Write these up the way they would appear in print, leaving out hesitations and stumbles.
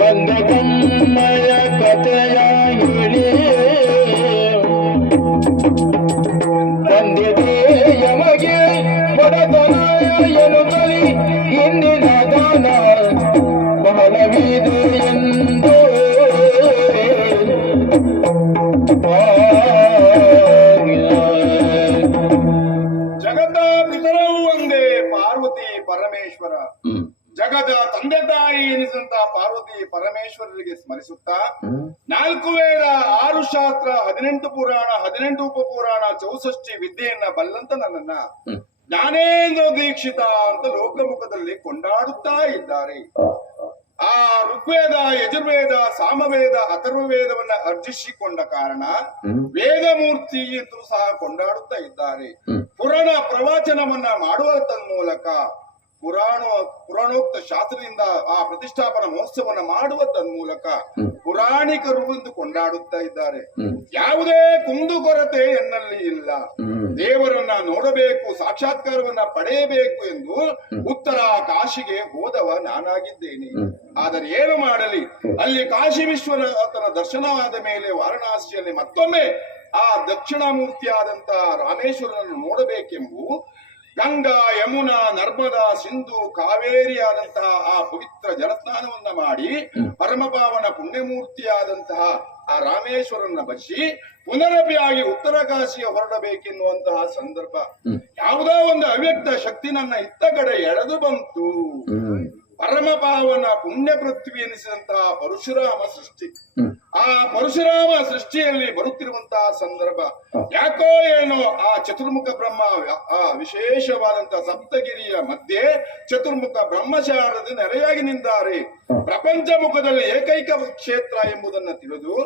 ಬಂದ ಕಮ್ಮಯ ಕಥೆಯ ಹೇಳಿ ಬಂದಿದೆ ಯಮಗೆ ಬಡತನ ಎನ್ನುತ್ತಲಿ ಇಂದಿನ ದಾನ ಬಹಳವಿದೆ ಎಂದು ಜಗದ ಪಿತರವು ಒಂದೇ ಪಾರ್ವತಿ ಪರಮೇಶ್ವರ. ಜಗದ ತಂದೆ ತಾಯಿ ಎನಿಸಿದಂತ ಪಾರ್ವತಿ ಪರಮೇಶ್ವರರಿಗೆ ಸ್ಮರಿಸುತ್ತಾ 4 ವೇದ 6 ಶಾಸ್ತ್ರ 18 ಪುರಾಣ 18 ಉಪಪುರಾಣ 64 ವಿದ್ಯೆಯನ್ನ ಬಲ್ಲಂತ ನನ್ನನ್ನ ಜ್ಞಾನೇಂದ್ರ ದೀಕ್ಷಿತ ಅಂತ ಲೋಕಮುಖದಲ್ಲಿ ಕೊಂಡಾಡುತ್ತಾ ಇದ್ದಾರೆ. ಆ ಋಗ್ವೇದ ಯಜುರ್ವೇದ ಸಾಮವೇದ ಅಥರ್ವವೇದವನ್ನ ಅರ್ಜಿಸಿಕೊಂಡ ಕಾರಣ ವೇದಮೂರ್ತಿ ಎಂದು ಸಹ ಕೊಂಡಾಡುತ್ತಾ ಇದ್ದಾರೆ. ಪುರಾಣ ಪ್ರವಚನವನ್ನ ಮಾಡುವ ತನ್ಮೂಲಕ ಪುರಾಣೋಕ್ತ ಶಾಸ್ತ್ರದಿಂದ ಆ ಪ್ರತಿಷ್ಠಾಪನಾ ಮಹೋತ್ಸವವನ್ನು ಮಾಡುವ ತನ್ಮೂಲಕ ಪುರಾಣಿಕರು ಎಂದು ಕೊಂಡಾಡುತ್ತಾ ಇದ್ದಾರೆ. ಯಾವುದೇ ಕುಂದುಕೊರತೆ ಎನ್ನಲ್ಲಿ ಇಲ್ಲ. ದೇವರನ್ನ ನೋಡಬೇಕು, ಸಾಕ್ಷಾತ್ಕಾರವನ್ನ ಪಡೆಯಬೇಕು ಎಂದು ಉತ್ತರ ಕಾಶಿಗೆ ಹೋದವ ನಾನಾಗಿದ್ದೇನೆ. ಆದರೆ ಏನು ಮಾಡಲಿ, ಅಲ್ಲಿ ಕಾಶಿ ವಿಶ್ವನಾಥನ ದರ್ಶನವಾದ ಮೇಲೆ ವಾರಣಾಸಿಯಲ್ಲಿ ಮತ್ತೊಮ್ಮೆ ಆ ದಕ್ಷಿಣಾಮೂರ್ತಿಯಾದಂತಹ ರಾಮೇಶ್ವರನನ್ನು ನೋಡಬೇಕೆಂಬು ಗಂಗಾ ಯಮುನಾ ನರ್ಮದಾ ಸಿಂಧು ಕಾವೇರಿಯಾದಂತಹ ಆ ಪವಿತ್ರ ಜಲಸ್ನಾನವನ್ನ ಮಾಡಿ ಪರಮಪಾವನ ಪುಣ್ಯಮೂರ್ತಿಯಾದಂತಹ ಆ ರಾಮೇಶ್ವರನ ಬಸಿ ಪುನರಪಿಯಾಗಿ ಉತ್ತರ ಕಾಶಿಯ ಹೊರಡಬೇಕೆನ್ನುವಂತಹ ಸಂದರ್ಭ. ಯಾವುದೋ ಒಂದು ಅವ್ಯಕ್ತ ಶಕ್ತಿ ನನ್ನ ಇತ್ತ ಕಡೆ ಎಳೆದು ಬಂತು. ಪರಮಪಾವನ ಪುಣ್ಯ ಪೃಥ್ವಿ ಎನಿಸಿದಂತಹ ಪರಶುರಾಮ ಸೃಷ್ಟಿ. ಆ ಪರಶುರಾಮ ಸೃಷ್ಟಿಯಲ್ಲಿ ಬರುತ್ತಿರುವಂತಹ ಸಂದರ್ಭ ಯಾಕೋ ಏನೋ ಆ ಚತುರ್ಮುಖ ಬ್ರಹ್ಮ ಆ ವಿಶೇಷವಾದಂತಹ ಸಪ್ತಗಿರಿಯ ಮಧ್ಯೆ ಚತುರ್ಮುಖ ಬ್ರಹ್ಮಚಾರದ ನೆರೆಯಾಗಿ ನಿಂತಾರೆ. ಪ್ರಪಂಚ ಮುಖದಲ್ಲಿ ಏಕೈಕ ಕ್ಷೇತ್ರ ಎಂಬುದನ್ನು ತಿಳಿದು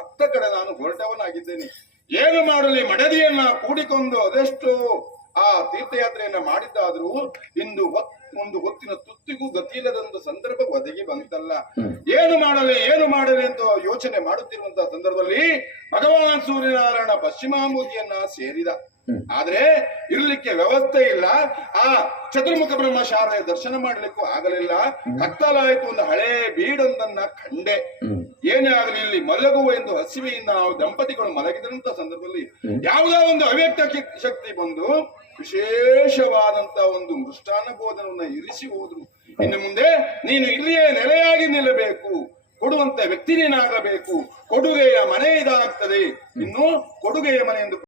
ಅತ್ತ ಕಡೆ ನಾನು ಹೊರಟವನಾಗಿದ್ದೇನೆ. ಏನು ಮಾಡಲಿ, ಮಡದಿಯನ್ನ ಕೂಡಿಕೊಂಡು ಅದೆಷ್ಟು ಆ ತೀರ್ಥಯಾತ್ರೆಯನ್ನ ಮಾಡಿದ್ದಾದ್ರೂ ಇಂದು ಒಂದು ಹೊತ್ತಿನ ತುತ್ತಿಗೂ ಗತಿಯಿಲ್ಲದಂತ ಸಂದರ್ಭ ಒದಗಿ ಬಂತಲ್ಲ. ಏನು ಮಾಡಲಿ ಅಂತ ಯೋಚನೆ ಮಾಡುತ್ತಿರುವಂತಹ ಸಂದರ್ಭದಲ್ಲಿ ಭಗವಾನ್ ಸೂರ್ಯನಾರಾಯಣ ಪಶ್ಚಿಮಾಂಬುದಿಯನ್ನ ಸೇರಿದ. ಆದ್ರೆ ಇರ್ಲಿಕ್ಕೆ ವ್ಯವಸ್ಥೆ ಇಲ್ಲ. ಆ ಚತುರ್ಮುಖ ಬ್ರಹ್ಮಚಾರ್ಯ ದರ್ಶನ ಮಾಡ್ಲಿಕ್ಕೂ ಆಗಲಿಲ್ಲ. ಕತ್ತಲಾಯ್ತು. ಒಂದು ಹಳೆ ಬೀಡೊಂದನ್ನ ಕಂಡೆ. ಏನೇ ಆಗಲಿ, ಇಲ್ಲಿ ಮಲಗುವ ಎಂದು ಹಸಿವೆಯಿಂದ ದಂಪತಿಗಳು ಮಲಗಿದಂತ ಸಂದರ್ಭದಲ್ಲಿ ಯಾವುದೋ ಒಂದು ಅವ್ಯಕ್ತ ಶಕ್ತಿ ಬಂದು ವಿಶೇಷವಾದಂತ ಒಂದು ಮೃಷ್ಟಾನ್ನ ಬೋಧನವನ್ನ ಇರಿಸಿ ಹೋದ್ರು. ಇನ್ನು ಮುಂದೆ ನೀನು ಇಲ್ಲಿಯೇ ನೆಲೆಯಾಗಿ ನಿಲ್ಲಬೇಕು, ಕೊಡುವಂತ ವ್ಯಕ್ತಿ ನೀನಾಗಬೇಕು, ಕೊಡುಗೆಯ ಮನೆ ಇದಾಗ್ತದೆ. ಇನ್ನು ಕೊಡುಗೆಯ ಮನೆ ಎಂದು